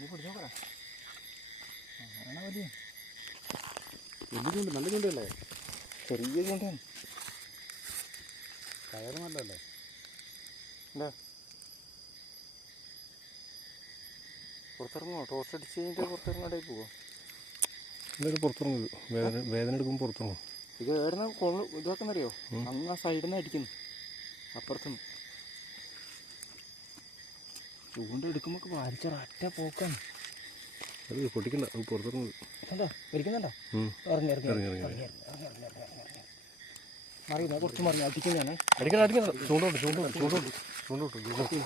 നീ പിടിച്ച് നോക്കടാ. അങ്ങനെ വലിയ വലിയ ചൂണ്ട്, നല്ല ചൂണ്ടല്ലേ? ചെറിയ ചൂണ്ടാണ്. കയറ് നല്ലതല്ലേ? എന്താ പുറത്തിറങ്ങുമോ? ടോർച്ച് അടിച്ച് കഴിഞ്ഞിട്ട് പുറത്തിറങ്ങാണ്ടായി പോവോ? എന്തായാലും പുറത്തിറങ്ങും. വേദന എടുക്കുമ്പോൾ പുറത്തിറങ്ങും. ഇത് എവിടുന്ന ഇതാക്കുന്നറിയോ? അങ്ങ് ആ സൈഡിൽ നിന്ന് അടിക്കുന്നു, അപ്പുറത്തുനിന്ന്. ചൂണ്ട എടുക്കുമ്പോൾ വലിച്ചൊരൊറ്റ പോക്കാണ്. അത് പൊട്ടിക്കണ്ട, അത് പുറത്തിറങ്ങും. എന്താ വലിക്കുന്നുണ്ടോ? ഇറങ്ങി ഇറങ്ങി ഇറങ്ങി ഇറങ്ങി മറിയുന്ന കുറച്ച് മറിഞ്ഞ അടിക്കുന്നതാണ്. അടിക്കണം അടിക്കണം. ചൂണ്ടോട്ട് ചൂണ്ടോട്ട് ചൂണ്ടോട്ട് ചൂണ്ടോട്ട് ചൂണ്ടോട്ട്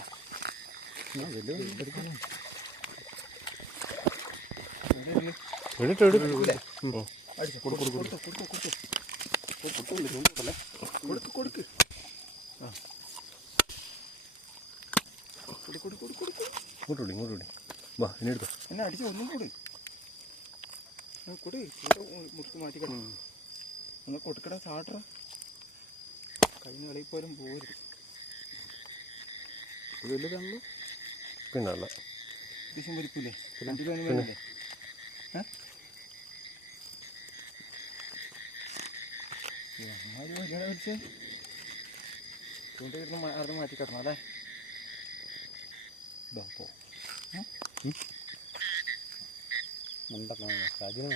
എടുത്ത് എടുത്ത് കൊടുക്ക് ഇങ്ങോട്ട് ഇങ്ങോട്ട് വാ ഇനി എടുത്തോ. എന്നെ അടിച്ച് ഒന്നും കൂടി കൂടി മുറിച്ച് മാറ്റിക്കണം. ഒന്ന് കൊടുക്കട ചാട്ടറ. കഴിഞ്ഞ കളിയിൽ പോലും പോകരുത്. വലുതാണല്ലോ. പിന്നെ അല്ല അത്യാവശ്യം വലിക്കൂലേ? 2 കിലോ വേണല്ലേ? വലിയ വലിച്ചേ ചൂണ്ടിരുന്ന് അത് മാറ്റി കിടണം അല്ലേ? ഇതാ പോ. മുണ്ടക്കണം സാഹചര്യം